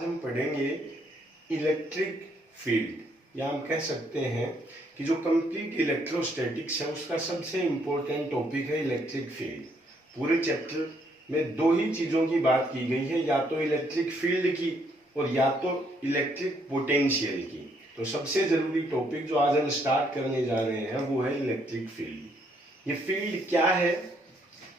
हम पढ़ेंगे electric field, या हम कह सकते हैं कि जो कंप्लीट इलेक्ट्रोस्टैटिक्स है उसका सबसे इंपॉर्टेंट टॉपिक है इलेक्ट्रिक फील्ड। पूरे चैप्टर में दो ही चीजों की बात की गई है, या तो इलेक्ट्रिक फील्ड की और या तो इलेक्ट्रिक पोटेंशियल की। तो सबसे जरूरी टॉपिक जो आज हम स्टार्ट करने जा रहे हैं वो है इलेक्ट्रिक फील्ड। ये फील्ड क्या है?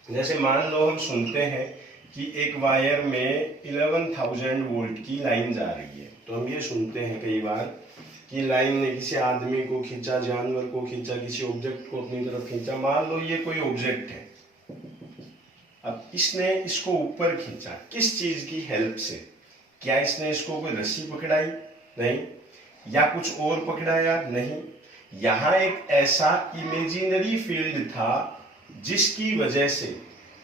जैसे मान लो हम सुनते हैं कि एक वायर में 11,000 वोल्ट की लाइन जा रही है, तो हम ये सुनते हैं कई बार कि लाइन ने किसी आदमी को खींचा, जानवर को खींचा, किसी ऑब्जेक्ट को अपनी तरफ खींचा। मान लो ये कोई ऑब्जेक्ट है, अब इसने इसको ऊपर खींचा, किस चीज की हेल्प से? क्या इसने इसको कोई रस्सी पकड़ाई? नहीं। या कुछ और पकड़ाया? नहीं। यहाँ एक ऐसा इमेजिनरी फील्ड था जिसकी वजह से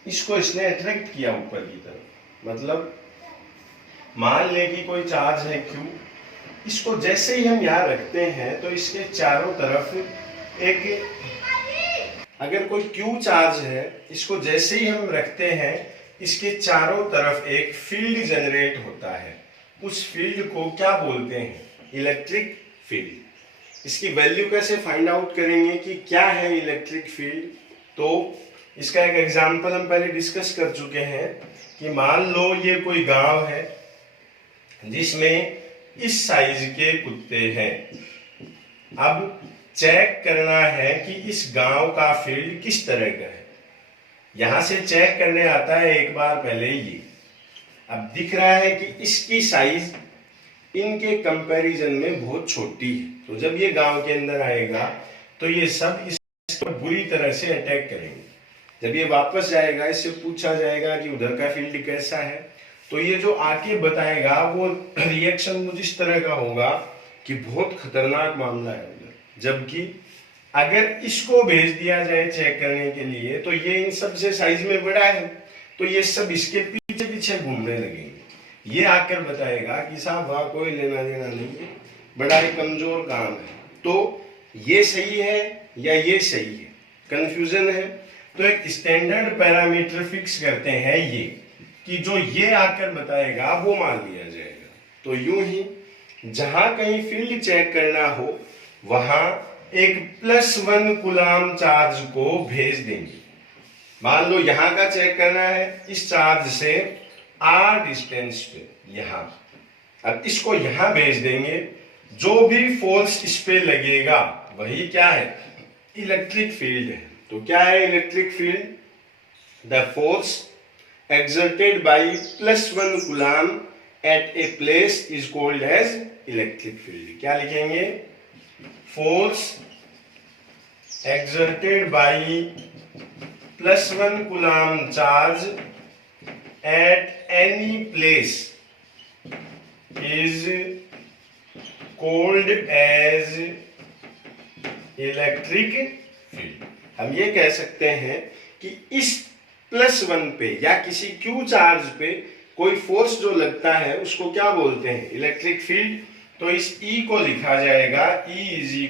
इसको इसने अट्रैक्ट किया ऊपर की तरफ। मतलब मान ले कि कोई चार्ज है Q, इसको जैसे ही हम यहाँ रखते हैं तो इसके चारों तरफ एक, अगर कोई Q चार्ज है, इसको जैसे ही हम रखते हैं इसके चारों तरफ एक फील्ड जनरेट होता है। उस फील्ड को क्या बोलते हैं? Electric field. इसकी वैल्यू कैसे फाइंड आउट करेंगे कि क्या है इलेक्ट्रिक फील्ड? तो इसका एक एग्जाम्पल हम पहले डिस्कस कर चुके हैं कि मान लो ये कोई गांव है जिसमें इस साइज के कुत्ते हैं। अब चेक करना है कि इस गांव का फील्ड किस तरह का है। यहां से चेक करने आता है एक बार पहले ये। अब दिख रहा है कि इसकी साइज इनके कंपैरिजन में बहुत छोटी है, तो जब ये गांव के अंदर आएगा तो ये सब इसको बुरी तरह से अटैक करेंगे। जब ये वापस जाएगा, इससे पूछा जाएगा कि उधर का फील्ड कैसा है, तो ये जो आके बताएगा वो रिएक्शन कुछ इस तरह का होगा कि बहुत खतरनाक मामला है उधर। जबकि अगर इसको भेज दिया जाए चेक करने के लिए तो ये इन सब से साइज में बड़ा है, तो ये सब इसके पीछे पीछे घूमने लगेंगे। ये आकर बताएगा कि साहब वहां कोई लेना देना नहीं है, बड़ा ही कमजोर काम है। तो ये सही है या ये सही है, कंफ्यूजन है। तो एक स्टैंडर्ड पैरामीटर फिक्स करते हैं ये, कि जो ये आकर बताएगा वो मान लिया जाएगा। तो यूं ही जहां कहीं फील्ड चेक करना हो वहां एक +1 कूलाम चार्ज को भेज देंगे। मान लो यहां का चेक करना है इस चार्ज से r डिस्टेंस पे, यहां। अब इसको यहां भेज देंगे, जो भी फोर्स इस पे लगेगा वही क्या है? इलेक्ट्रिक फील्ड है। तो क्या है electric field? The force exerted by +1 coulomb at a place is called as electric field. क्या लिखेंगे? Force exerted by +1 coulomb charge at any place is called as electric field. हम ये कह सकते हैं कि इस +1 पे या किसी Q चार्ज पे कोई फोर्स जो लगता है उसको क्या बोलते हैं? Electric field. तो इस E को लिखा जाएगा E =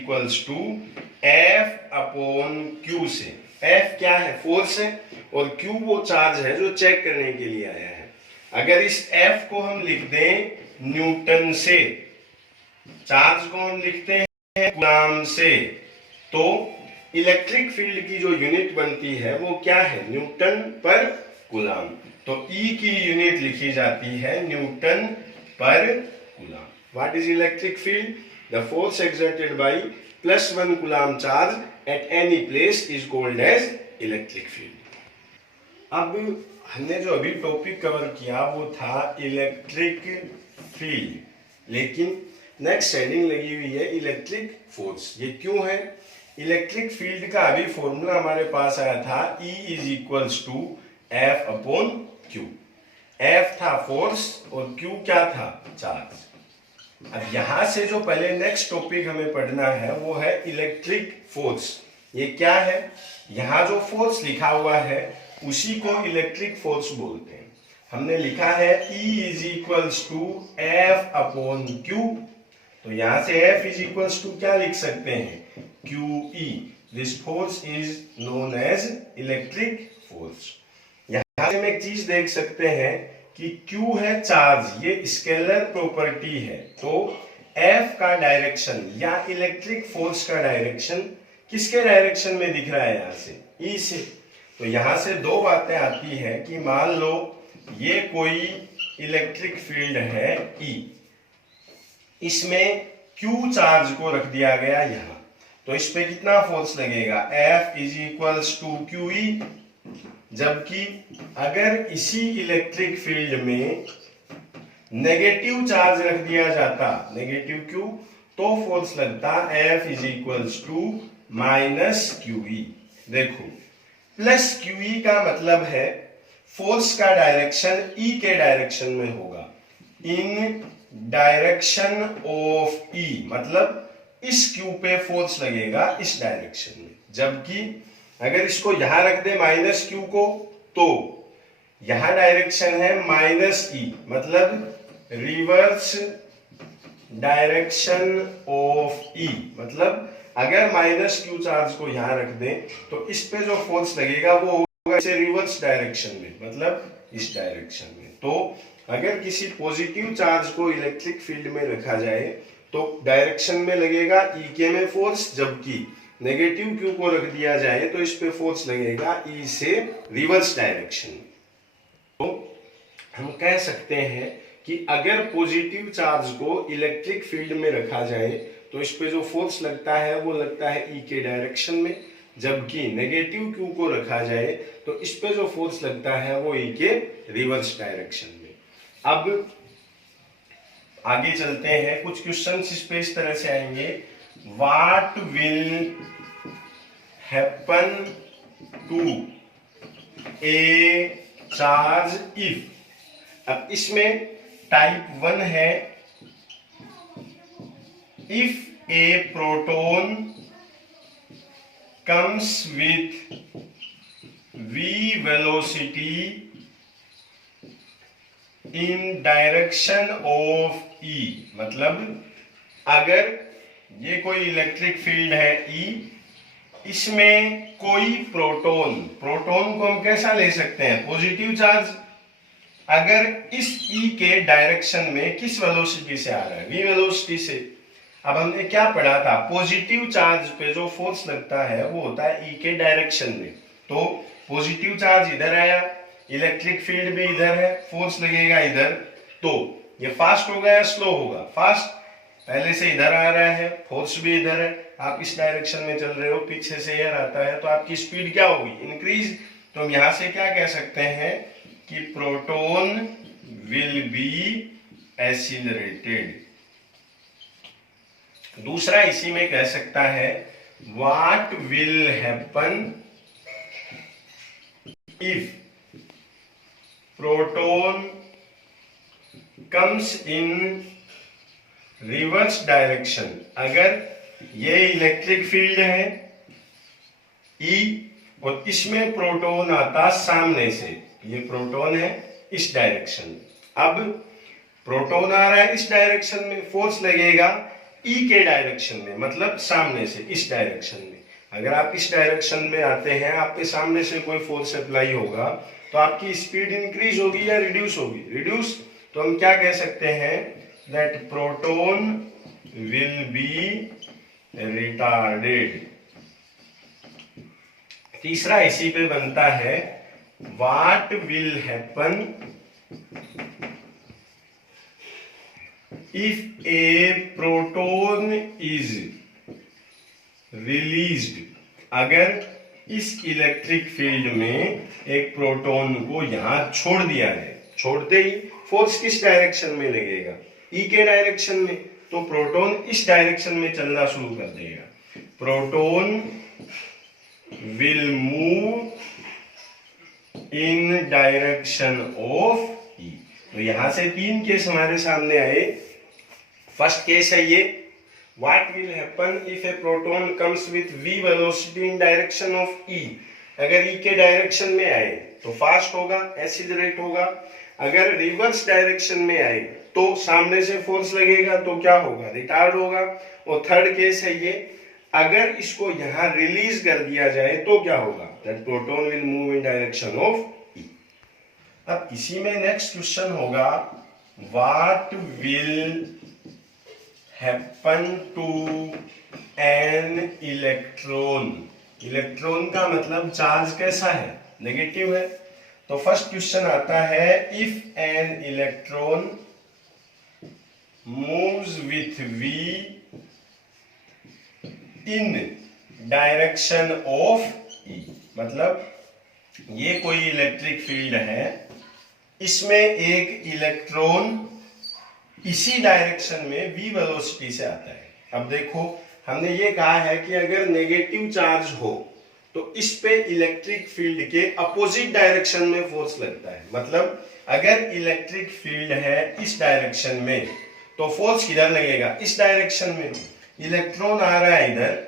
F/Q से। F क्या है? फोर्स है, और Q वो चार्ज है जो चेक करने के लिए आया है। अगर इस F को हम लिख दें न्यूटन से, चार्ज को हम लिखते हैं कूलाम से, तो इलेक्ट्रिक फील्ड की जो यूनिट बनती है वो क्या है? न्यूटन पर कूलाम। तो E की यूनिट लिखी जाती है न्यूटन पर coulomb. What is electric field? The force exerted by +1 coulomb charge at any place is called as electric field. अब हमने जो अभी टॉपिक कवर किया वो था इलेक्ट्रिक फील्ड, लेकिन नेक्स्ट हेडिंग लगी हुई है इलेक्ट्रिक फोर्स। ये क्यों है? इलेक्ट्रिक फील्ड का अभी फॉर्मूला हमारे पास आया था E = F/Q। F था फोर्स और Q क्या था? चार्ज। अब यहां से जो पहले नेक्स्ट टॉपिक हमें पढ़ना है वो है इलेक्ट्रिक फोर्स। ये क्या है? यहां जो फोर्स लिखा हुआ है उसी को इलेक्ट्रिक फोर्स बोलते हैं। हमने लिखा है E = F/Q, तो यहां से F = क्या लिख सकते हैं? QE. This force is known as electric force. यहाँ से हम एक चीज देख सकते हैं कि Q है चार्ज, ये स्केलर प्रॉपर्टी है, तो F का डायरेक्शन या इलेक्ट्रिक फोर्स का डायरेक्शन किसके डायरेक्शन में दिख रहा है? यहां से E से। तो यहां से दो बातें आती है कि मान लो ये कोई इलेक्ट्रिक फील्ड है E, इसमें Q चार्ज को रख दिया गया यहां, तो इस पे कितना फोर्स लगेगा? F is equals to QE। जबकि अगर इसी इलेक्ट्रिक फील्ड में नेगेटिव चार्ज रख दिया जाता, नेगेटिव Q, तो फोर्स लगता F is equals to minus QE। देखो, प्लस QE का मतलब है फोर्स का डायरेक्शन E के डायरेक्शन में होगा, इन डायरेक्शन ऑफ E, मतलब इस Q पे फोर्स लगेगा इस डायरेक्शन में। जबकि अगर इसको यहां रख दे माइनस Q को, तो यहां डायरेक्शन है माइनस E, मतलब रिवर्स डायरेक्शन ऑफ E। मतलब अगर माइनस Q चार्ज को यहां रख दें तो इस पे जो फोर्स लगेगा वो होगा इसे रिवर्स डायरेक्शन में, मतलब इस डायरेक्शन में। तो अगर किसी पॉजिटिव चार्ज को इलेक्ट्रिक फील्ड में रखा जाए तो डायरेक्शन में लगेगा E के में फोर्स, जबकि नेगेटिव Q को रख दिया जाए तो इस पे फोर्स लगेगा E से रिवर्स डायरेक्शन में। तो हम कह सकते हैं कि अगर पॉजिटिव चार्ज को इलेक्ट्रिक फील्ड में रखा जाए तो इस पे जो फोर्स लगता है वो लगता है E के डायरेक्शन में, जबकि नेगेटिव Q को रखा जाए तो इस पे जो फोर्स लगता है वो E के रिवर्स डायरेक्शन में। अब आगे चलते हैं, कुछ क्वेश्चंस इस पे इस तरह से आएंगे, what will happen to a charge if. अब इसमें टाइप 1 है, if a proton comes with v velocity in direction of E। मतलब अगर ये कोई इलेक्ट्रिक फील्ड है E, इसमें कोई प्रोटॉन, प्रोटॉन को हम कैसा ले सकते हैं? पॉजिटिव चार्ज, अगर इस E के डायरेक्शन में किस वेलोसिटी से आ रहा है? v वेलोसिटी से। अब हमने क्या पढ़ा था? पॉजिटिव चार्ज पे जो फोर्स लगता है वो होता है E के डायरेक्शन में। तो पॉजिटिव चार्ज इधर आया, इलेक्ट्रिक फील्ड भी इधर है, फोर्स लगेगा इधर, तो ये फास्ट होगा या स्लो होगा? फास्ट। पहले से इधर आ रहा है, फोर्स भी इधर है, आप इस डायरेक्शन में चल रहे हो, पीछे से एयर आता है, तो आपकी स्पीड क्या होगी? इंक्रीज। तो हम यहां से क्या कह सकते हैं कि प्रोटॉन विल बी एक्सीलरेटेड। दूसरा इसी में कह सकता है, what will happen if proton comes in reverse direction. अगर ये इलेक्ट्रिक फील्ड है E और इसमें प्रोटॉन आता सामने से, ये प्रोटॉन है इस डायरेक्शन में, अब प्रोटॉन आ रहा है इस डायरेक्शन में, फोर्स लगेगा E के डायरेक्शन में, मतलब सामने से इस डायरेक्शन में। अगर आप इस डायरेक्शन में आते हैं, आप पे सामने से कोई फोर्स अप्लाई होगा तो आपकी स्पीड इंक्रीज होगी या रिड्यूस होगी? रिड्यूस। तो हम क्या कह सकते हैं? That proton will be retarded. तीसरा इसी पे बनता है, what will happen if a proton is released. अगर इस इलेक्ट्रिक फील्ड में एक प्रोटॉन को यहां छोड़ दिया जाए, छोड़ते ही फोर्स किस डायरेक्शन में लगेगा? E के डायरेक्शन में, तो प्रोटॉन इस डायरेक्शन में चलना शुरू कर देगा। Proton will move in direction of E। तो यहां से 3 केस हमारे सामने आए। फर्स्ट केस है ये, What will happen if a proton comes with v velocity in direction of E? अगर E के डायरेक्शन में आए तो फास्ट होगा, एक्सीलरेट होगा। अगर रिवर्स डायरेक्शन में आए तो सामने से फोर्स लगेगा तो क्या होगा? रिटार्ड होगा। और थर्ड केस है ये, अगर इसको यहां रिलीज कर दिया जाए तो क्या होगा? That proton will move in direction of E। अब इसी में नेक्स्ट क्वेश्चन होगा, what will happen to an electron. Electron का मतलब चार्ज कैसा है, नेगेटिव है। तो फर्स्ट क्वेश्चन आता है, if an electron moves with v in direction of e, मतलब ये कोई इलेक्ट्रिक फील्ड है, इसमें एक इलेक्ट्रॉन इसी डायरेक्शन में v वेलोसिटी से आता है। अब देखो, हमने ये कहा है कि अगर नेगेटिव चार्ज हो तो इस पे इलेक्ट्रिक फील्ड के अपोजिट डायरेक्शन में फोर्स लगता है। मतलब अगर इलेक्ट्रिक फील्ड है इस डायरेक्शन में तो फोर्स किधर लगेगा, इस डायरेक्शन में। इलेक्ट्रॉन आ रहा है इधर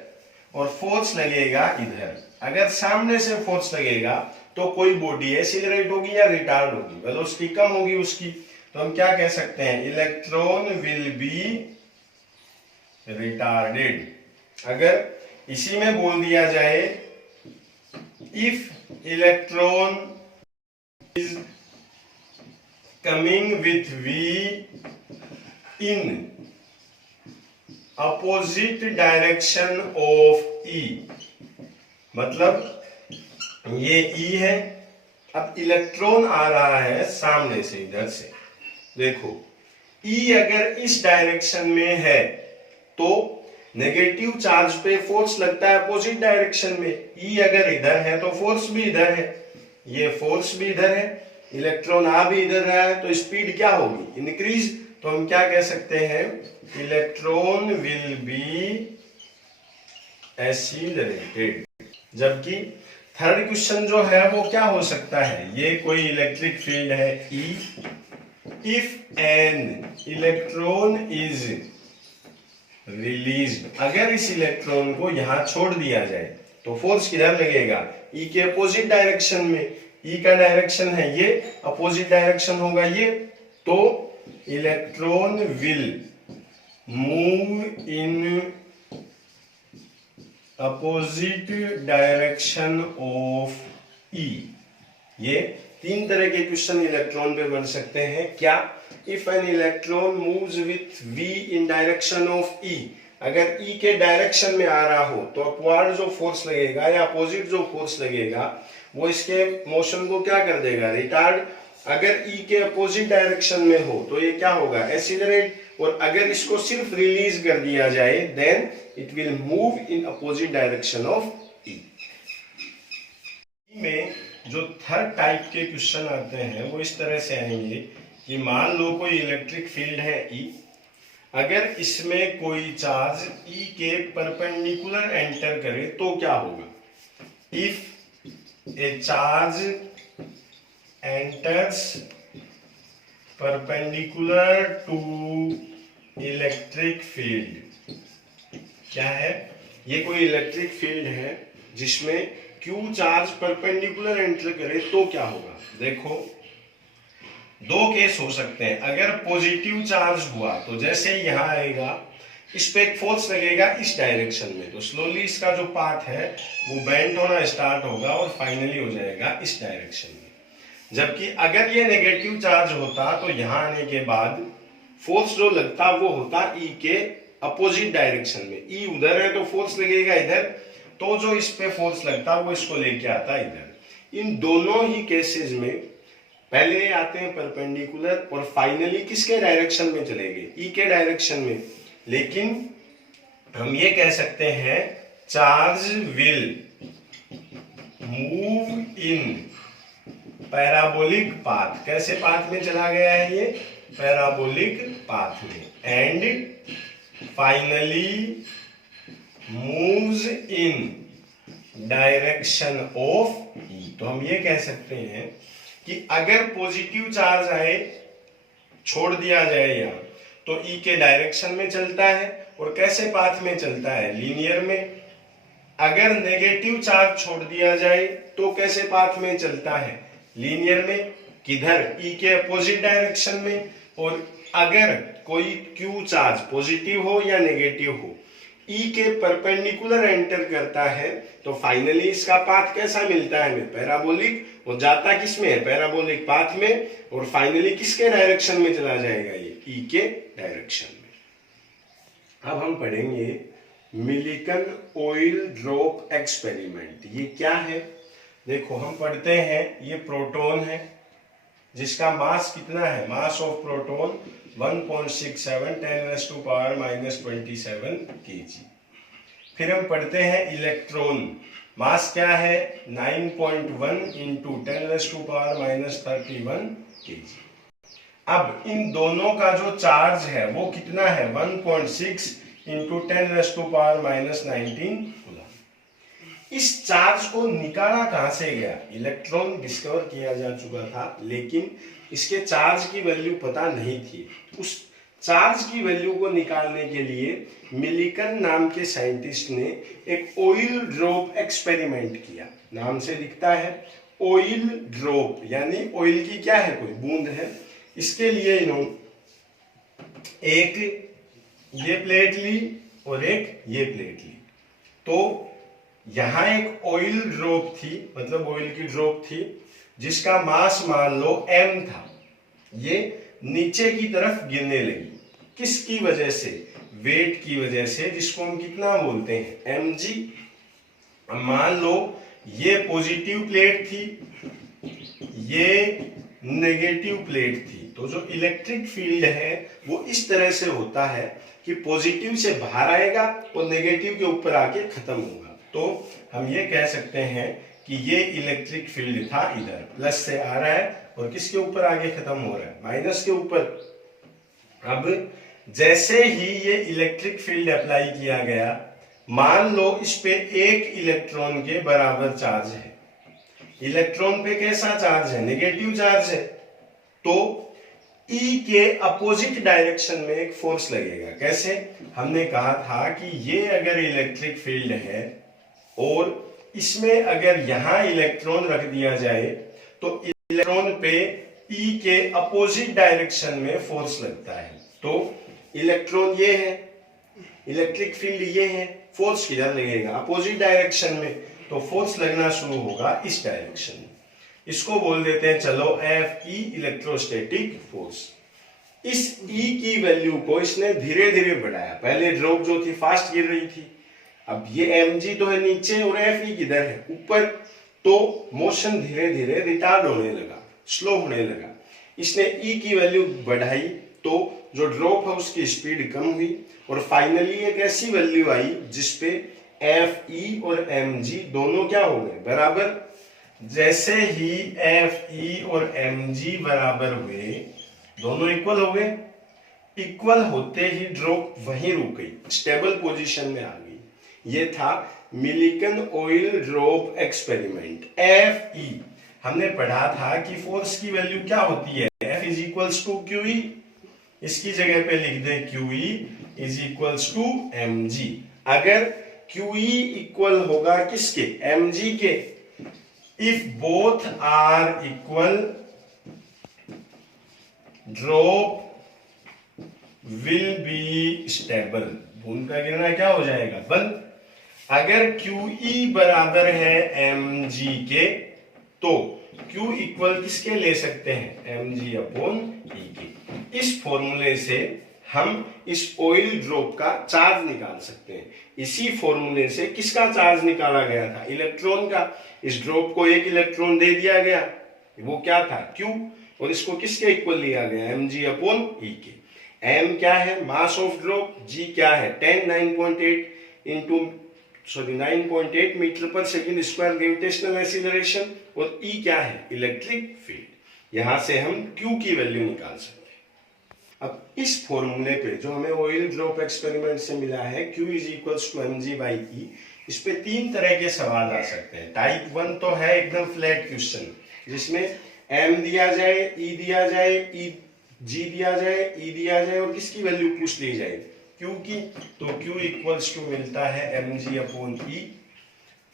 और फोर्स लगेगा इधर। अगर सामने से फोर्स लगेगा तो कोई बॉडी एक्सीलरेट होगी या रिटार्ड होगी, वेलोसिटी कम होगी उसकी। तो हम क्या कह सकते हैं, इलेक्ट्रॉन विल बी रिटार्डेड। अगर इसी में बोल दिया जाए, if electron is coming with v in opposite direction of E, मतलब ये E है, अब इलेक्ट्रॉन आ रहा है सामने से, इधर से। देखो E अगर इस डायरेक्शन में है तो नेगेटिव चार्ज पे फोर्स लगता है अपोजिट डायरेक्शन में। E अगर इधर है तो फोर्स भी इधर है, ये फोर्स भी इधर है, इलेक्ट्रॉन आ भी इधर रहा है, तो स्पीड क्या होगी, इंक्रीज। तो हम क्या कह सकते हैं, इलेक्ट्रॉन विल बी एक्सीलरेटेड। जबकि थर्ड क्वेश्चन जो है वो क्या हो सकता है, ये कोई इलेक्ट्रिक फील्ड है E, if an electron is released. अगर इस इलेक्ट्रॉन को यहां छोड़ दिया जाए तो फोर्स किधर लगेगा, E के अपोजिट डायरेक्शन में। E का डायरेक्शन है ये, अपोजिट डायरेक्शन होगा ये, तो electron will move in opposite direction of E। ये तीन तरह के क्वेश्चन इलेक्ट्रॉन पे बन सकते हैं। क्या, if an electron moves with v in direction of E, अगर E के डायरेक्शन में आ रहा हो तो अपवर्ड जो फोर्स लगेगा या अपोजिट जो फोर्स लगेगा वो इसके मोशन को क्या कर देगा, रिटार्ड। अगर E के अपोजिट डायरेक्शन में हो तो ये क्या होगा, एक्सीलरेट। और अगर इसको सिर्फ रिलीज कर दिया जाए then it will move in opposite direction of E। में जो थर्ड टाइप के क्वेश्चन आते हैं वो इस तरह से आएंगे कि मान लो कोई इलेक्ट्रिक फील्ड है E, अगर इसमें कोई चार्ज E के परपेंडिकुलर एंटर करे तो क्या होगा। If a charge enters perpendicular to electric field, क्या है, ये कोई इलेक्ट्रिक फील्ड है जिसमें Q चार्ज परपेंडिकुलर एंटर करे तो क्या होगा। देखो दो केस हो सकते हैं। अगर पॉजिटिव चार्ज हुआ तो जैसे यहां आएगा, इस पे एक फोर्स लगेगा इस डायरेक्शन में, तो स्लोली इसका जो पाथ है वो बेंड होना स्टार्ट होगा और फाइनली हो जाएगा इस डायरेक्शन में। जबकि अगर ये नेगेटिव चार्ज होता तो यहां आने के बाद फोर्स जो लगता वो होता E के अपोजिट डायरेक्शन में। E उधर है तो फोर्स लगेगा इधर, तो जो इस पे फोर्स लगता वो इसको लेके आता इधर। इन दोनों ही केसेस में पहले आते हैं परपेंडिकुलर और फाइनली किसके डायरेक्शन में चलेंगे, E के डायरेक्शन में। लेकिन हम ये कह सकते हैं charge will move in parabolic path. कैसे पाथ में चला गया है ये, पैराबोलिक पाथ में, and finally moves in direction of E। तो हम ये कह सकते हैं कि अगर पॉजिटिव चार्ज आए, छोड़ दिया जाए यहां, तो E के डायरेक्शन में चलता है और कैसे पाथ में चलता है, लीनियर में। अगर नेगेटिव चार्ज छोड़ दिया जाए तो कैसे पाथ में चलता है, लीनियर में। किधर, E के अपोजिट डायरेक्शन में। और अगर कोई Q चार्ज पॉजिटिव हो या नेगेटिव हो, E के परपेंडिकुलर एंटर करता है तो फाइनली इसका पाथ कैसा मिलता है हमें, पैराबोलिक। वो जाता किस में है, पैराबोलिक पाथ में, और फाइनली किसके डायरेक्शन में चला जाएगा, ये ई के डायरेक्शन में। अब हम पढ़ेंगे मिलिकन ऑयल ड्रॉप एक्सपेरिमेंट। ये क्या है, देखो हम पढ़ते हैं, ये प्रोटॉन है जिसका मास कितना है, मास ऑफ प्रोटॉन 1.67 10⁻⁻27 kg। फिर हम पढ़ते हैं इलेक्ट्रॉन, मास क्या है 9.1 × 10⁻⁻31 kg। अब इन दोनों का जो चार्ज है वो कितना है 1.6 × 10⁻⁻19 कूलम। इस चार्ज को निकाला कहां से गया, इलेक्ट्रॉन डिस्कवर किया जा चुका था, लेकिन इसके चार्ज की वैल्यू पता नहीं थी। उस चार्ज की वैल्यू को निकालने के लिए मिलिकन नाम के साइंटिस्ट ने एक ऑयल ड्रॉप एक्सपेरिमेंट किया। नाम से दिखता है ऑयल ड्रॉप, यानी ऑयल की क्या है, कोई बूंद है। इसके लिए इन्होंने एक ये प्लेट ली और एक ये प्लेट ली। तो यहां एक ऑयल ड्रॉप थी, मतलब ऑयल की ड्रॉप थी जिसका मास मान लो m था। ये नीचे की तरफ गिरने लगी, किसकी वजह से, वेट की वजह से, जिसको हम कितना बोलते हैं mg। मान लो ये पॉजिटिव प्लेट थी, ये नेगेटिव प्लेट थी। तो जो इलेक्ट्रिक फील्ड है वो इस तरह से होता है कि पॉजिटिव से बाहर आएगा और नेगेटिव के ऊपर आके खत्म होगा। तो हम ये कह सकते हैं कि ये इलेक्ट्रिक फील्ड था, इधर प्लस से आ रहा है और किसके ऊपर आगे खत्म हो रहा है, माइनस के ऊपर। अब जैसे ही ये इलेक्ट्रिक फील्ड अप्लाई किया गया, मान लो इस पे एक इलेक्ट्रॉन के बराबर चार्ज है, इलेक्ट्रॉन पे कैसा चार्ज है, नेगेटिव चार्ज है। तो ई के अपोजिट डायरेक्शन में एक फोर्स लगेगा। कैसे, हमने कहा था कि ये अगर इलेक्ट्रिक फील्ड है और इसमें अगर यहां इलेक्ट्रॉन रख दिया जाए तो इलेक्ट्रॉन पे ई के अपोजिट डायरेक्शन में फोर्स लगता है। तो इलेक्ट्रॉन ये है, इलेक्ट्रिक फील्ड ये है, फोर्स किधर लगेगा, अपोजिट डायरेक्शन में। तो फोर्स लगना शुरू होगा इस डायरेक्शन में। इसको बोल देते हैं चलो Fe, इलेक्ट्रोस्टैटिक फोर्स। इस E की वैल्यू को इसने धीरे धीरे बढ़ाया। पहले ड्रॉप जो थी फास्ट गिर रही थी, अब ये mg तो है नीचे और Fe किधर है, ऊपर। तो मोशन धीरे धीरे रिटार्ड होने लगा, स्लो होने लगा। इसने E की वैल्यू बढ़ाई तो जो ड्रॉप है उसकी स्पीड कम हुई और फाइनली एक ऐसी वैल्यू आई जिसपे Fe और mg दोनों क्या हो गए, बराबर। जैसे ही Fe और mg बराबर हुए, दोनों इक्वल हो गए। इक्वल होते ही ड्रॉप वहीं रुक गई, स्टेबल पोजीशन में आ गई। ये था Millikan oil drop experiment. Fe हमने पढ़ा था कि फोर्स की वैल्यू क्या होती है, F = QE। इसकी जगह पे लिख दे QE = mg। अगर QE इक्वल होगा किसके, mg के, if both are equal drop will be stable। बूंद का गिरना क्या हो जाएगा, बंद। अगर QE बराबर है mg के तो Q इक्वल किसके ले सकते हैं, mg/E के। इस फॉर्मूले से हम इस ऑयल ड्रॉप का चार्ज निकाल सकते हैं। इसी फॉर्मूले से किसका चार्ज निकाला गया था, इलेक्ट्रॉन का। इस ड्रॉप को एक इलेक्ट्रॉन दे दिया गया, वो क्या था, Q, और इसको किसके इक्वल लिया गया, mg/E के। m क्या है, मास ऑफ ड्रॉप, g क्या है 9.8 मीटर पर सेकेंड स्क्वायर ग्रेविटेशनल एक्सीलरेशन, और E क्या है, इलेक्ट्रिक फील्ड। यहां से हम Q की वैल्यू निकाल सकते हैं। अब इस फॉर्मूले पे जो हमें ऑयल ड्रॉप एक्सपेरिमेंट से मिला है, Q = mg/E, इस पे तीन तरह के सवाल आ सकते हैं। टाइप 1 तो है एकदम फ्लैट क्वेश्चन, जिसमें m दिया जाए, E दिया जाए, G दिया जाए, E दिया जाए और किसकी वैल्यू पूछ ली जाए, Q की। तो Q मिलता है mg/E।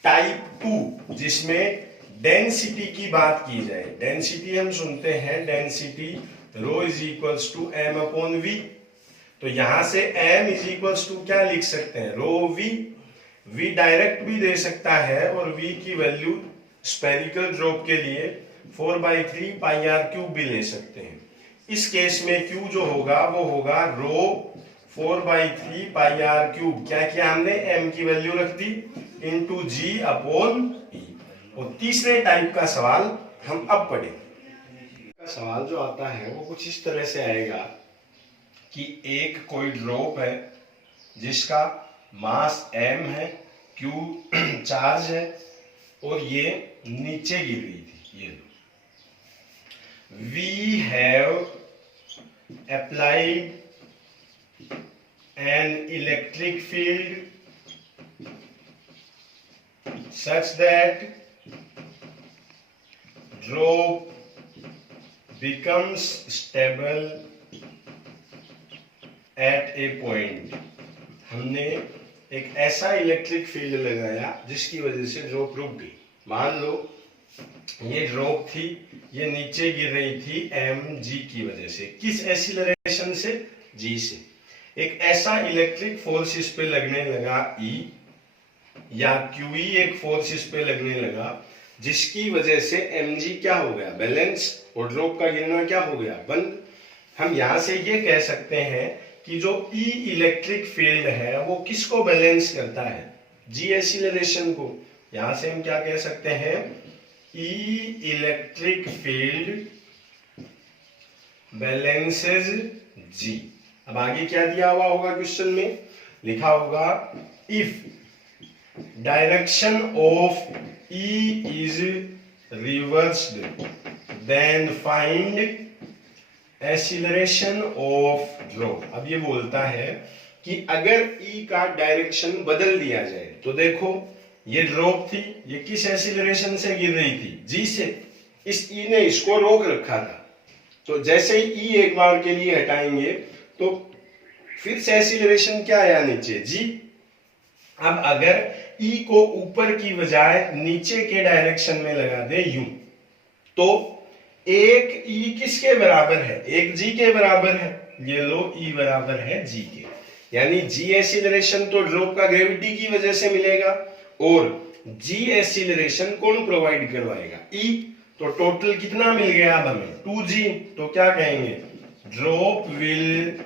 टाइप 2 जिसमें डेंसिटी की बात की जाए, डेंसिटी हम सुनते हैं, डेंसिटी ρ = m/v। तो यहां से m = क्या लिख सकते हैं, ρv। v डायरेक्ट भी दे सकता है और v की वैल्यू स्फेरिकल ड्रॉप के लिए 4/3 पाई आर क्यूब भी ले सकते हैं। इस केस में Q जो होगा वो होगा रो 4/3 पाई आर क्यूब, क्या किया हमने, m की वैल्यू रख दी, इंटू जी अपॉन ई। और तीसरे टाइप का सवाल हम अब पढ़ेंगे। सवाल जो आता है वो कुछ इस तरह से आएगा कि एक कोई ड्रॉप है जिसका मास m है, Q चार्ज है और ये नीचे गिर रही थी। ये we have applied an electric field such that drop becomes stable at a point। हमने एक ऐसा इलेक्ट्रिक फील्ड लगाया जिसकी वजह से ड्रॉप रुक गई। मान लो ये ड्रॉप थी, ये नीचे गिर रही थी एम जी की वजह से। किस एक्सीलरेशन से, जी से। एक ऐसा इलेक्ट्रिक फोर्स इस पे लगने लगा ई, या क्यू ई एक फोर्स इस पे लगने लगा जिसकी वजह से एम जी क्या हो गया, बैलेंस, और ड्रॉप का गिरना क्या हो गया, बंद। हम यहां से ये कह सकते हैं कि जो ई इलेक्ट्रिक फील्ड है वो किसको बैलेंस करता है, जी एक्सीलरेशन को। यहां से हम क्या कह सकते हैं, ई इलेक्ट्रिक फील्ड बैलेंसेज जी। अब आगे क्या दिया हुआ होगा क्वेश्चन में, लिखा होगा if direction of E is reversed then find acceleration of drop. अब ये बोलता है कि अगर ई का डायरेक्शन बदल दिया जाए तो देखो ये ड्रॉप थी, ये किस एक्सीलरेशन से गिर रही थी, जी से। इस ई ने इसको रोक रखा था, तो जैसे ही ई एक बार के लिए हटाएंगे तो फिर से एक्सीलरेशन क्या आया, नीचे, जी। अब अगर ई को ऊपर की बजाय नीचे के डायरेक्शन में लगा दे यूं, तो एक ई किसके बराबर है, एक जी के बराबर है। ये लो ई बराबर है जी के, यानी जी एक्सीलरेशन तो ड्रॉप का ग्रेविटी की वजह से मिलेगा और जी एक्सीलरेशन कौन प्रोवाइड करवाएगा, ई। तो टोटल कितना मिल गया अब हमें, 2g। तो क्या कहेंगे, drop will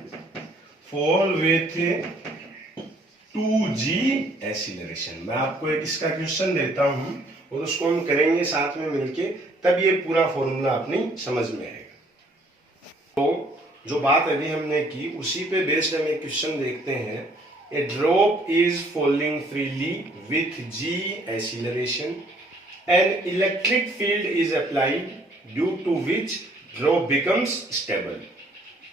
fall with 2g acceleration. मैं आपको एक इसका क्वेश्चन देता हूं और उसको हम करेंगे साथ में मिलके, तब ये पूरा फॉर्मूला अपनी समझ में आएगा। तो जो बात अभी हमने की उसी पे बेस्ड हम एक क्वेश्चन देखते हैं। A drop is falling freely with G acceleration, an electric field is applied due to which drop becomes stable.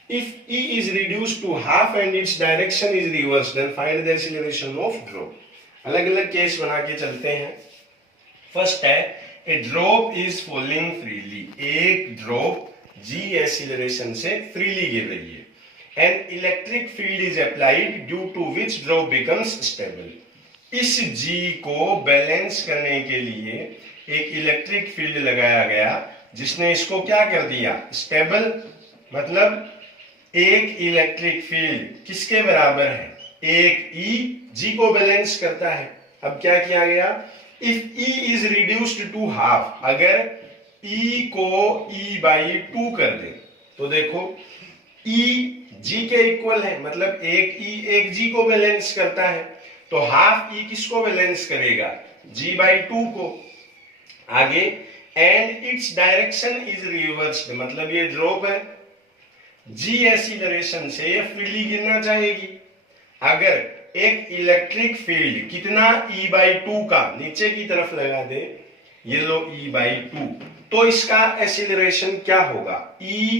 If E is reduced to half and its direction is reversed, then find the acceleration of drop। अलग अलग case बना के चलते हैं। First है, a drop is falling freely, एक drop G acceleration से freely गिर रही है। An electric field is applied due to which drop becomes stable. इस जी को बैलेंस करने के लिए एक इलेक्ट्रिक फील्ड लगाया गया जिसने इसको क्या कर दिया, स्टेबल। मतलब एक इलेक्ट्रिक फील्ड किसके बराबर है, एक ई, जी को बैलेंस करता है। अब क्या किया गया, if E is reduced to half, अगर ई को ई बाई 2 कर दे तो देखो ई जी के इक्वल है, मतलब एक ई एक जी को बैलेंस करता है, तो हाफ ई किसको बैलेंस करेगा, जी बाई 2 को। आगे and its direction is reversed, मतलब ये ड्रॉप है, जी एक्सीलरेशन से ये फ्रीली गिरना चाहेगी। अगर एक इलेक्ट्रिक फील्ड कितना ई बाई 2 का नीचे की तरफ लगा दे, ये लो ई बाई 2, तो इसका एक्सीलरेशन क्या होगा, ई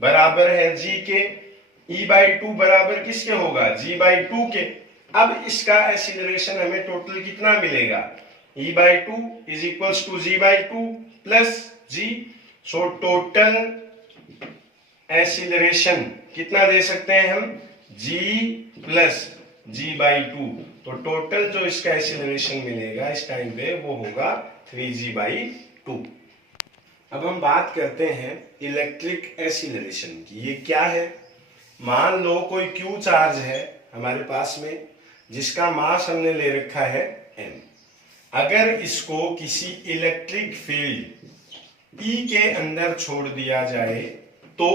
बराबर है जी के, ई बाई 2 बराबर किसके होगा, जी बाई 2 के। अब इसका एक्सीलरेशन हमें टोटल कितना मिलेगा, E by 2 is equals to G by 2 plus G. So total acceleration कितना दे सकते हैं हम, g प्लस जी बाई 2। तो टोटल जो इसका एक्सीलरेशन मिलेगा इस टाइम पे वो होगा 3g बाई 2। अब हम बात करते हैं इलेक्ट्रिक एक्सीलरेशन की। ये क्या है, मान लो कोई q चार्ज है हमारे पास में जिसका मास हमने ले रखा है m। अगर इसको किसी इलेक्ट्रिक फील्ड ई के अंदर छोड़ दिया जाए तो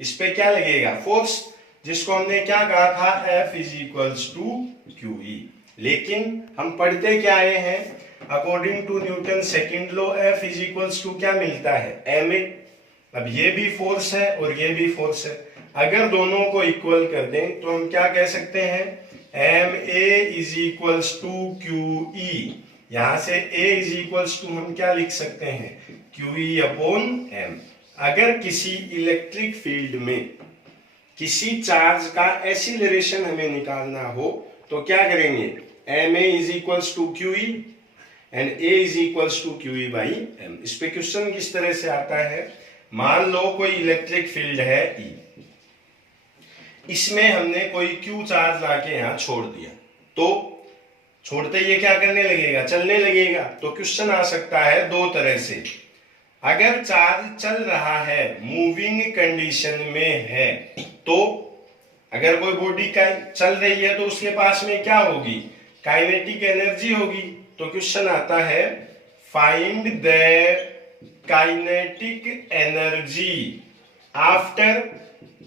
इस पे क्या लगेगा, फोर्स, जिसको हमने क्या कहा था, F is equals to Q E. लेकिन हम पढ़ते क्या आए हैं, according to Newton second law F is equals to क्या मिलता है, ma। अब ये भी फोर्स है और ये भी फोर्स है, अगर दोनों को इक्वल कर दें तो हम क्या कह सकते हैं, ma is equals to Q E. यहां से a इज इक्वल्स टू हम क्या लिख सकते हैं, क्यू ई अपॉन m। अगर किसी इलेक्ट्रिक फील्ड में किसी चार्ज का एक्सीलरेशन हमें निकालना हो तो क्या करेंगे, ma is equals to Q E and a is equals to Q E by m। इस पे क्वेश्चन किस तरह से आता है, मान लो कोई इलेक्ट्रिक फील्ड है E, इसमें हमने कोई Q चार्ज लाके यहां छोड़ दिया, तो छोड़ते ये क्या करने लगेगा, चलने लगेगा। तो क्वेश्चन आ सकता है दो तरह से, अगर चार्ज चल रहा है, मूविंग कंडीशन में है, तो अगर कोई बॉडी का चल रही है तो उसके पास में क्या होगी, काइनेटिक एनर्जी होगी। तो क्वेश्चन आता है, find the kinetic energy after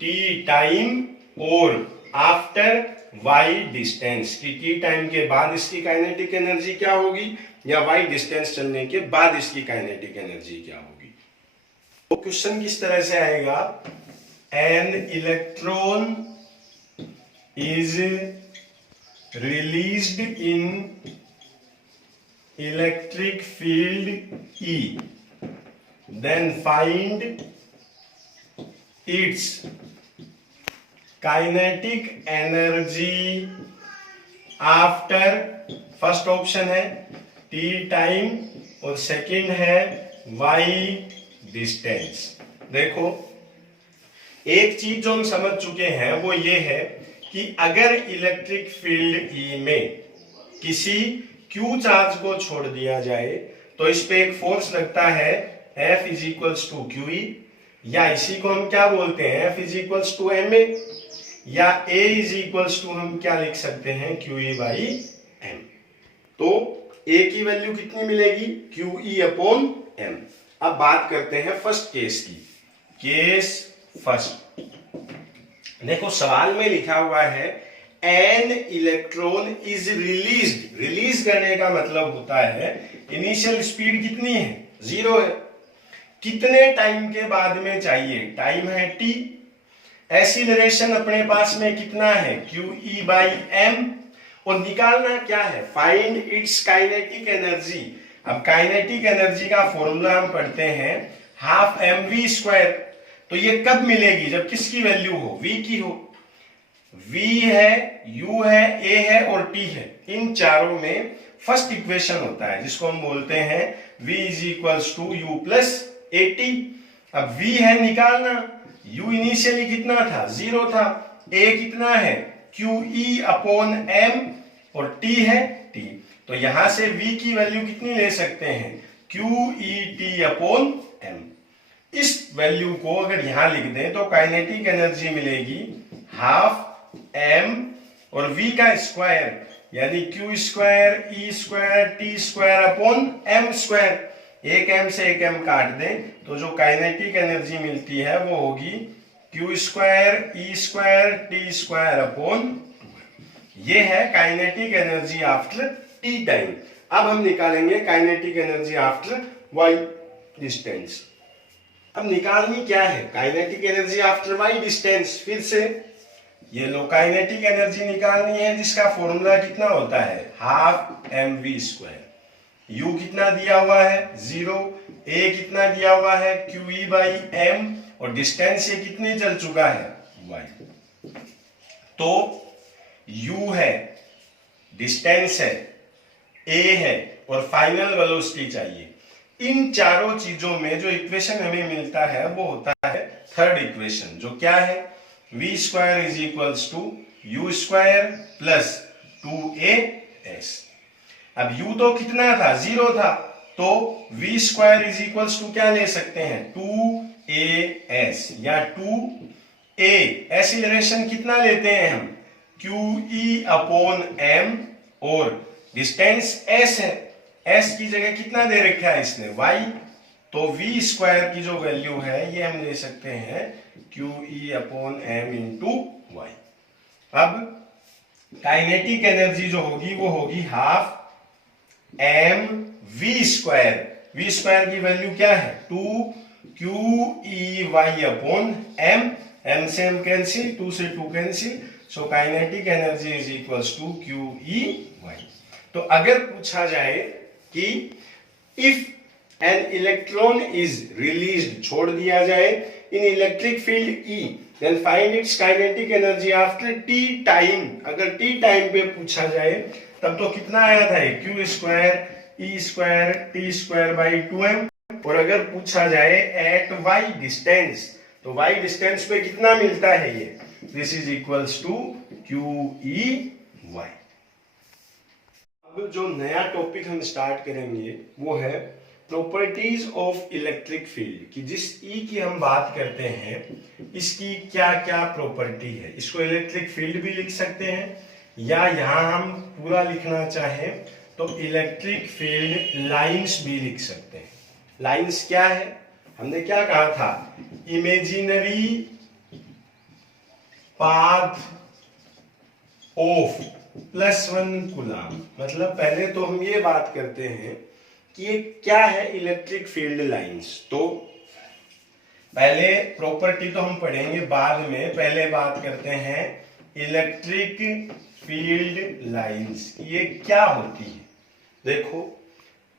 t time और आफ्टर y डिस्टेंस, कि t टाइम के बाद इसकी काइनेटिक एनर्जी क्या होगी या y डिस्टेंस चलने के बाद इसकी काइनेटिक एनर्जी क्या होगी। तो क्वेश्चन किस तरह से आएगा, N electron is released in electric field E, then find its kinetic energy after, first option है t टाइम और सेकंड है y डिस्टेंस। देखो एक चीज जो हम समझ चुके हैं वो ये है कि अगर इलेक्ट्रिक फील्ड E में किसी Q चार्ज को छोड़ दिया जाए तो इस पे एक फोर्स लगता है F is equals to Q E, या इसी को हम क्या बोलते हैं, F is equals to M A, या A इज इक्वल्स टू हम क्या लिख सकते हैं, क्यू ई बाई एम। तो A की वैल्यू कितनी मिलेगी, क्यू ई अपॉन एम। अब बात करते हैं फर्स्ट केस की, केस फर्स्ट। देखो सवाल में लिखा हुआ है N electron is released, release करने का मतलब होता है इनिशियल स्पीड कितनी है, 0 है, कितने टाइम के बाद में चाहिए, टाइम है t, एक्सीलरेशन अपने पास में कितना है, क्यू ई बाई एम, और निकालना क्या है, फाइंड इट्स काइनेटिक एनर्जी। अब काइनेटिक एनर्जी का फॉर्मूला हम पढ़ते हैं हाफ एम वी स्क्वायर। तो ये कब मिलेगी, जब किसकी वैल्यू हो, v की हो। v है, u है, a है और t है, इन चारों में फर्स्ट इक्वेशन होता है जिसको हम बोलते हैं v is equals to U plus A T. अब v है निकालना, u इनिशियली कितना था, 0 था, a कितना है, क्यू ई अपॉन एम और t है t। तो यहां से v की वैल्यू कितनी ले सकते हैं, Q E T upon M. इस वैल्यू को अगर यहां लिख दें तो काइनेटिक एनर्जी मिलेगी हाफ m और v का स्क्वायर यानी Q square E square T square upon M square. एक m से एक m काट दें तो जो काइनेटिक एनर्जी मिलती है वो होगी Q square E square T square upon 2। ये है kinetic energy after T time. अब हम निकालेंगे kinetic energy after y distance. अब निकालनी क्या है, kinetic energy after y distance. फिर से ये लो काइनेटिक एनर्जी निकालनी है जिसका फॉर्मूला कितना होता है, half M V square. u कितना दिया हुआ है 0, a कितना दिया हुआ है क्यू ई बाई एम, और डिस्टेंस ये कितनी चल चुका है y। तो u है, डिस्टेंस है, a है और फाइनल वेलोसिटी चाहिए। इन चारों चीजों में जो इक्वेशन हमें मिलता है वो होता है थर्ड इक्वेशन, जो क्या है, v square is equals to U square plus 2as। अब u तो कितना था, 0 था, तो v square is equals to क्या ले सकते हैं, 2as या 2a। एक्सीलरेशन कितना लेते हैं हम, क्यू ई अपॉन एम, और डिस्टेंस s है, s की जगह कितना दे रखा है इसने, y। तो v स्क्वायर की जो वैल्यू है ये हम ले सकते हैं QE upon m into Y. अब काइनेटिक एनर्जी जो होगी वो होगी half m v square. v square की वैल्यू क्या है 2QEY अपॉन m। m से m कैंसिल, 2 से 2 cancel, so kinetic energy is equals to QEY। तो अगर पूछा जाए कि if an electron is released, छोड़ दिया जाए, in electric field E, then find its kinetic energy after t time. अगर t टाइम पे पूछा जाए तब तो कितना आया था Q square E square T square by 2m। और अगर पूछा जाए एट y डिस्टेंस, तो y डिस्टेंस पे कितना मिलता है ये, this is equals to QEY। अब जो नया टॉपिक हम स्टार्ट करेंगे वो है प्रॉपर्टीज ऑफ इलेक्ट्रिक फील्ड, कि जिस E की हम बात करते हैं इसकी क्या क्या प्रॉपर्टी है। इसको इलेक्ट्रिक फील्ड भी लिख सकते हैं, या यहां हम पूरा लिखना चाहें तो इलेक्ट्रिक फील्ड लाइंस भी लिख सकते हैं। लाइंस क्या है, हमने क्या कहा था, इमेजिनरी पाथ ऑफ +1 कूलम। मतलब पहले तो हम ये बात करते हैं कि ये क्या है इलेक्ट्रिक फील्ड लाइंस। तो पहले प्रॉपर्टी तो हम पढ़ेंगे बाद में, पहले बात करते हैं इलेक्ट्रिक फील्ड लाइंस, ये क्या होती है। देखो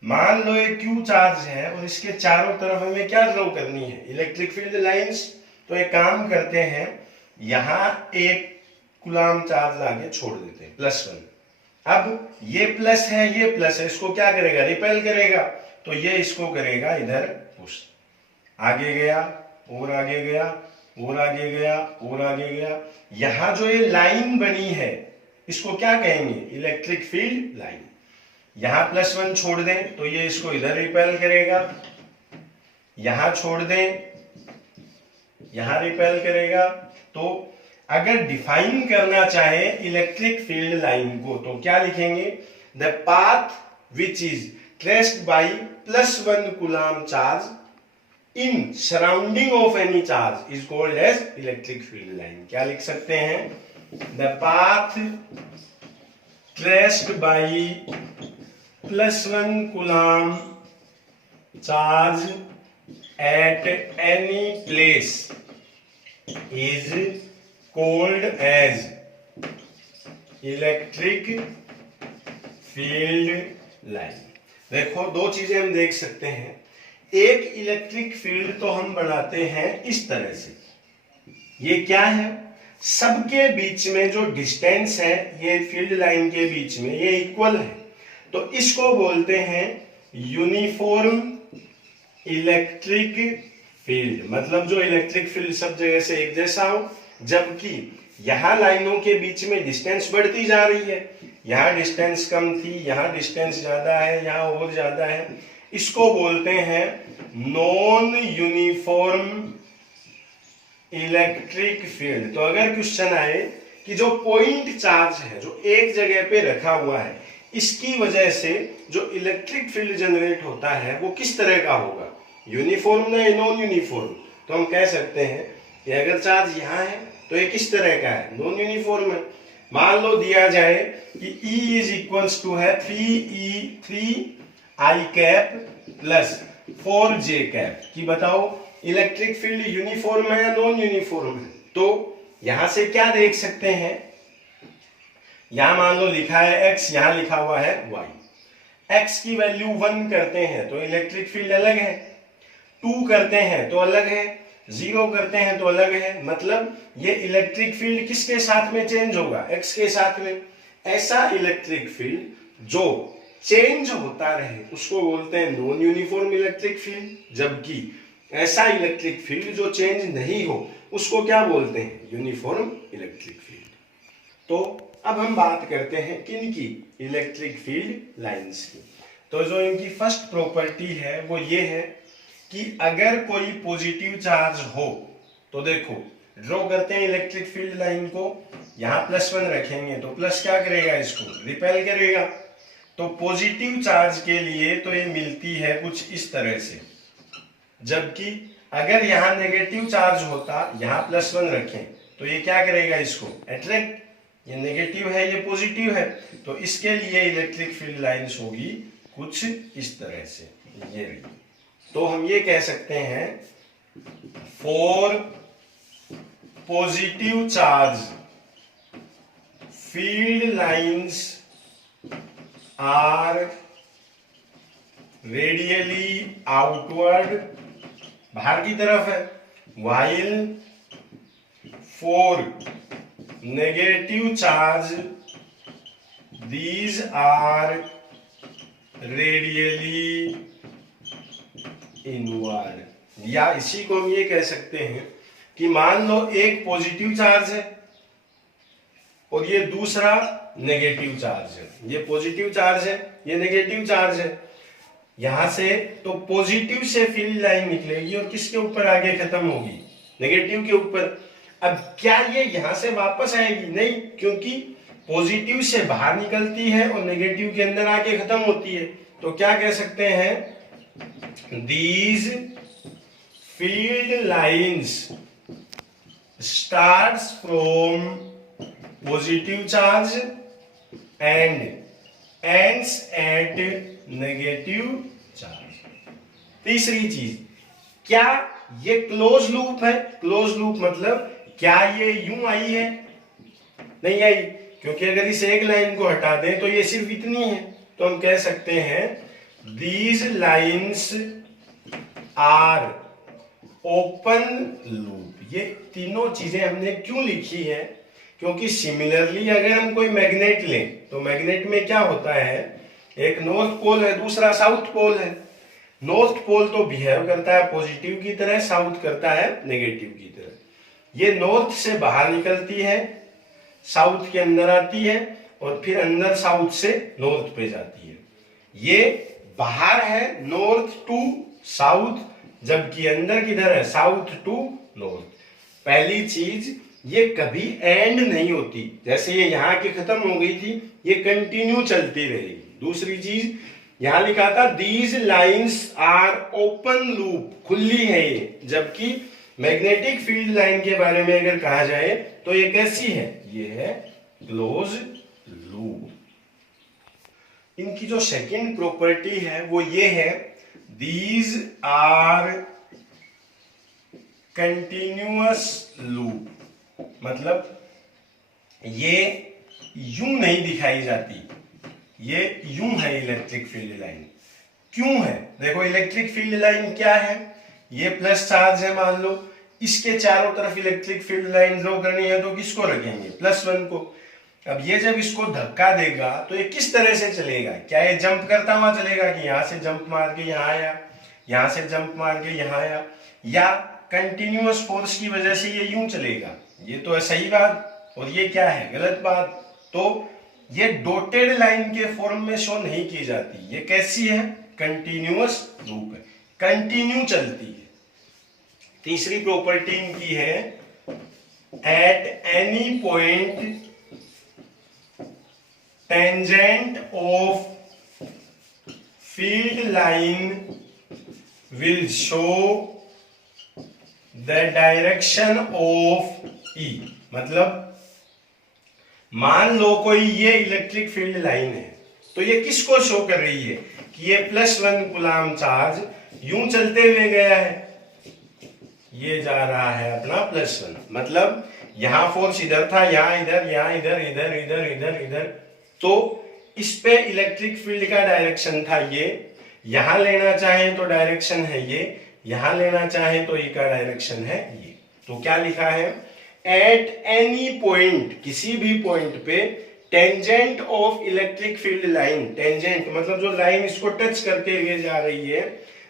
मान लो एक Q चार्ज है और इसके चारों तरफ हमें क्या ड्रॉ करनी है, इलेक्ट्रिक फील्ड लाइंस। तो एक काम करते हैं, यहां एक कूलम चार्ज लाके छोड़ देते हैं +1। अब ये प्लस है, ये प्लस है, इसको क्या करेगा, रिपेल करेगा। तो ये इसको करेगा इधर पुश, आगे गया और आगे गया और आगे गया और आगे गया। यहां जो ये लाइन बनी है इसको क्या कहेंगे, इलेक्ट्रिक फील्ड लाइन। यहां +1 छोड़ दें तो ये इसको इधर रिपेल करेगा, यहां छोड़ दें यहां रिपेल करेगा। तो अगर डिफाइन करना चाहे इलेक्ट्रिक फील्ड लाइन को तो क्या लिखेंगे, the path which is traced by +1 coulomb charge in surrounding of any charge is called as electric field line. क्या लिख सकते हैं, the path traced by +1 coulomb charge at any place is called as electric field line. देखो दो चीजें हम देख सकते हैं, एक इलेक्ट्रिक फील्ड तो हम बनाते हैं इस तरह से, ये क्या है, सबके बीच में जो डिस्टेंस है ये फील्ड लाइन के बीच में ये इक्वल है, तो इसको बोलते हैं यूनिफॉर्म इलेक्ट्रिक फील्ड। मतलब जो इलेक्ट्रिक फील्ड सब जगह से एक जैसा हो, जबकि यहां लाइनों के बीच में डिस्टेंस बढ़ती जा रही है, यहां डिस्टेंस कम थी, यहां डिस्टेंस ज्यादा है, यहां और ज्यादा है, इसको बोलते हैं नॉन यूनिफॉर्म इलेक्ट्रिक फील्ड। तो अगर क्वेश्चन आए कि जो पॉइंट चार्ज है जो एक जगह पे रखा हुआ है, इसकी वजह से जो इलेक्ट्रिक फील्ड जनरेट होता है वो किस तरह का होगा, यूनिफॉर्म या नॉन यूनिफॉर्म। तो हम कह सकते हैं कि अगर चार्ज यहाँ है तो ये किस तरह का है, नॉन यूनिफॉर्म है। मान लो दिया जाए कि E इज इक्वल्स टू है 3E3I cap plus 4J cap, कि बताओ इलेक्ट्रिक फील्ड यूनिफॉर्म है या नॉन यूनिफॉर्म है। तो यहां से क्या देख सकते हैं, यहां मान लो लिखा है x, यहां लिखा हुआ है y। x की वैल्यू 1 करते हैं तो इलेक्ट्रिक फील्ड अलग है, 2 करते हैं तो अलग है, 0 करते हैं तो अलग है। मतलब ये इलेक्ट्रिक फील्ड किसके साथ में चेंज होगा, x के साथ में। ऐसा इलेक्ट्रिक फील्ड जो चेंज होता रहे उसको बोलते हैं नॉन यूनिफॉर्म इलेक्ट्रिक फील्ड, जबकि ऐसा इलेक्ट्रिक फील्ड जो चेंज नहीं हो उसको क्या बोलते हैं, यूनिफॉर्म इलेक्ट्रिक फील्ड। तो अब हम बात करते हैं किनकी, इलेक्ट्रिक फील्ड लाइंस की। तो जो इनकी फर्स्ट प्रॉपर्टी है वो ये है कि अगर कोई पॉजिटिव चार्ज हो तो देखो ड्रॉ करते हैं इलेक्ट्रिक फील्ड लाइन को, यहां +1 रखेंगे तो प्लस क्या करेगा, इसको रिपेल करेगा। तो पॉजिटिव चार्ज के लिए तो ये मिलती है कुछ इस तरह से, जबकि अगर यहाँ नेगेटिव चार्ज होता, यहाँ +1 रखें, तो ये क्या करेगा, इसको अट्रैक्ट। ये नेगेटिव है, ये पॉजिटिव है, तो इसके लिए इलेक्ट्रिक फील्ड लाइंस होगी कुछ इस तरह से, ये रही। तो हम ये कह सकते हैं, for positive charge field lines are radially outward, बाहर की तरफ है, while for negative charge these are radially inward। या इसी को हम ये कह सकते हैं कि मान लो एक पॉजिटिव चार्ज है और ये दूसरा नेगेटिव चार्ज है, ये पॉजिटिव चार्ज है, ये नेगेटिव चार्ज है। यहां से तो पॉजिटिव से फील्ड लाइन निकलेगी और किसके ऊपर आगे खत्म होगी, नेगेटिव के ऊपर। अब क्या ये यहां से वापस आएगी, नहीं, क्योंकि पॉजिटिव से बाहर निकलती है और नेगेटिव के अंदर आके खत्म होती है। तो क्या कह सकते हैं, these field lines starts from positive charge and ends at negative charge. तीसरी चीज, क्या ये क्लोज लूप है? क्लोज लूप मतलब क्या ये यूं आई है? नहीं आई, क्योंकि अगर इस एक लाइन को हटा दें तो ये सिर्फ इतनी है। तो हम कह सकते हैं these lines are open loop. ये तीनों चीजें हमने क्यों लिखी है, क्योंकि सिमिलरली अगर हम कोई मैग्नेट लें तो मैग्नेट में क्या होता है, एक नॉर्थ पोल है, दूसरा साउथ पोल है। नॉर्थ पोल तो बिहेव करता है पॉजिटिव की तरह, साउथ करता है नेगेटिव की तरह। ये नॉर्थ से बाहर निकलती है, साउथ के अंदर आती है और फिर अंदर साउथ से नॉर्थ पे जाती है। ये बाहर है नॉर्थ टू साउथ, जबकि अंदर किधर है, साउथ टू नॉर्थ। पहली चीज, ये कभी एंड नहीं होती, जैसे ये यहाँ की खत्म हो गई थी, ये कंटिन्यू चलती रहेगी। दूसरी चीज, यहां लिखा था these lines are open loop, खुली है ये, जबकि मैग्नेटिक फील्ड लाइन के बारे में अगर कहा जाए तो ये कैसी है, ये है क्लोज लूप। इनकी जो सेकंड प्रॉपर्टी है वो ये है, दीज आर कंटिन्यूअस लूप। मतलब ये यूं नहीं दिखाई जाती, ये यूं है इलेक्ट्रिक फील्ड लाइन। क्यों है, देखो इलेक्ट्रिक फील्ड लाइन क्या है, ये प्लस चार्ज है मान लो, इसके चारों तरफ इलेक्ट्रिक फील्ड लाइन ड्रॉ करनी है तो किसको रखेंगे, +1 को। अब ये जब इसको धक्का देगा तो ये किस तरह से चलेगा, क्या ये जंप करता हुआ चलेगा कि यहां से जंप मार के यहां आया, यहां से जंप मार के यहां आया, या कंटिन्यूअस फोर्स की वजह से ये यूं चलेगा? ये तो है सही बात और ये क्या है, गलत बात। तो ये डॉटेड लाइन के फॉर्म में शो नहीं की जाती, ये कैसी है, कंटिन्यूअस लूप है, कंटिन्यू चलती है। तीसरी प्रॉपर्टी इनकी है, at any point tangent of field line will show the direction of E। मतलब मान लो कोई ये इलेक्ट्रिक फील्ड लाइन है, तो ये किसको शो कर रही है कि ये +1 कूलाम चार्ज यूं चलते हुए गया है, ये जा रहा है अपना +1। मतलब यहां फोर्स इधर था, यहां इधर, यहां इधर, इधर इधर इधर इधर, तो इस पे इलेक्ट्रिक फील्ड का डायरेक्शन था ये। यहां लेना चाहे तो डायरेक्शन है ये, यहां लेना चाहे तो ये का डायरेक्शन है ये। तो क्या लिखा है, एट एनी पॉइंट, किसी भी पॉइंट पे, tangent of electric field line, tangent मतलब जो लाइन इसको टच करते हुए जा रही है,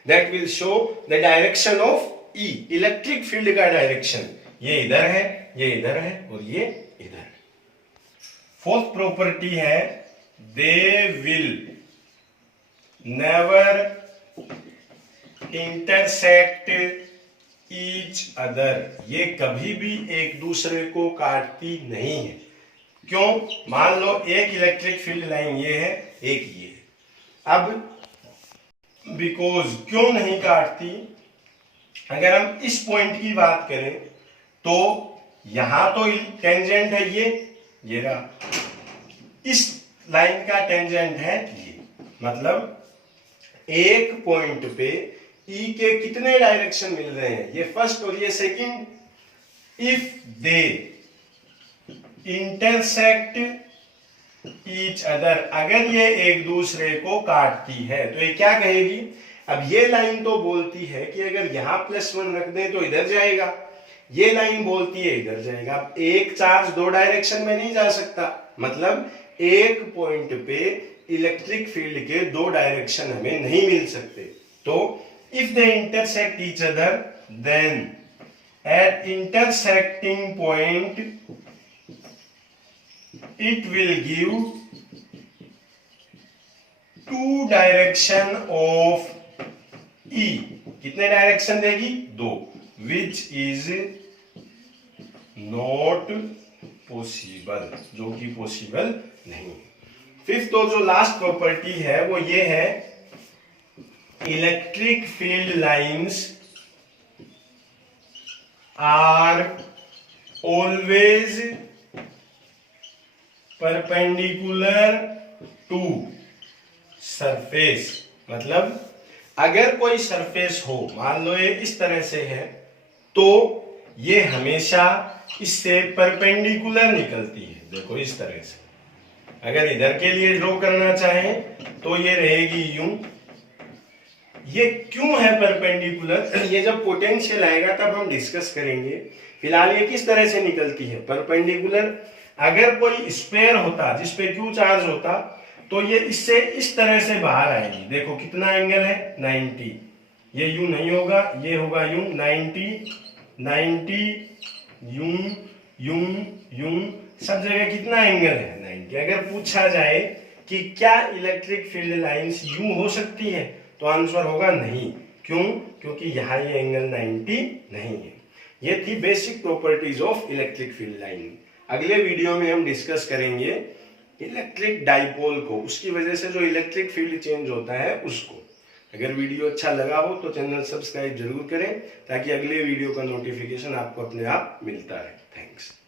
that will show the direction of E, electric field का डायरेक्शन। ये इधर है, ये इधर है और ये इधर है। फोर्थ प्रॉपर्टी है, they will never intersect each other. ये कभी भी एक दूसरे को काटती नहीं है। क्यों, मान लो एक इलेक्ट्रिक फील्ड लाइन ये है, एक ये है। अब बिकॉज क्यों नहीं काटती, अगर हम इस पॉइंट की बात करें तो यहां तो टेंजेंट है ये रहा, इस लाइन का टेंजेंट है ये, मतलब एक पॉइंट पे ई के कितने डायरेक्शन मिल रहे हैं, ये फर्स्ट और ये second. If they intersect each other, अगर ये एक दूसरे को काटती है तो ये क्या कहेगी। अब ये लाइन तो बोलती है कि अगर यहां +1 रख दें तो इधर जाएगा, ये लाइन बोलती है इधर जाएगा। अब एक चार्ज दो डायरेक्शन में नहीं जा सकता, मतलब एक पॉइंट पे इलेक्ट्रिक फील्ड के दो डायरेक्शन हमें नहीं मिल सकते। तो if they intersect each other then at intersecting point it will give two direction of E, कितने डायरेक्शन देगी, दो, विच इज नॉट पॉसिबल, जो कि पॉसिबल नहीं। फिफ्थ और जो लास्ट प्रॉपर्टी है वो ये है, electric field lines are always perpendicular to surface. मतलब अगर कोई सरफेस हो, मान लो ये इस तरह से है, तो ये हमेशा इससे परपेंडिकुलर निकलती है। देखो इस तरह से, अगर इधर के लिए ड्रॉ करना चाहें तो ये रहेगी यूं। ये क्यों है परपेंडिकुलर, ये जब पोटेंशियल आएगा तब हम डिस्कस करेंगे। फिलहाल ये किस तरह से निकलती है परपेंडिकुलर। अगर कोई स्फीयर होता जिसपे क्यू चार्ज होता तो ये इससे इस तरह से बाहर आएगी। देखो कितना एंगल है 90, ये यूं नहीं होगा, ये होगा यूं 90 यूं यूं यूं, सब जगह कितना एंगल है 90। अगर पूछा जाए कि क्या इलेक्ट्रिक फील्ड लाइंस यूं हो सकती है तो आंसर होगा नहीं। क्यों, क्योंकि यहाँ ये एंगल 90 नहीं है। ये थी basic properties of electric field line. अगले वीडियो में हम डिस्कस करेंगे इलेक्ट्रिक डाइपोल को, उसकी वजह से जो इलेक्ट्रिक फील्ड चेंज होता है उसको। अगर वीडियो अच्छा लगा हो तो चैनल सब्सक्राइब जरूर करें ताकि अगले वीडियो का नोटिफिकेशन आपको अपने आप मिलता रहे। थैंक्स।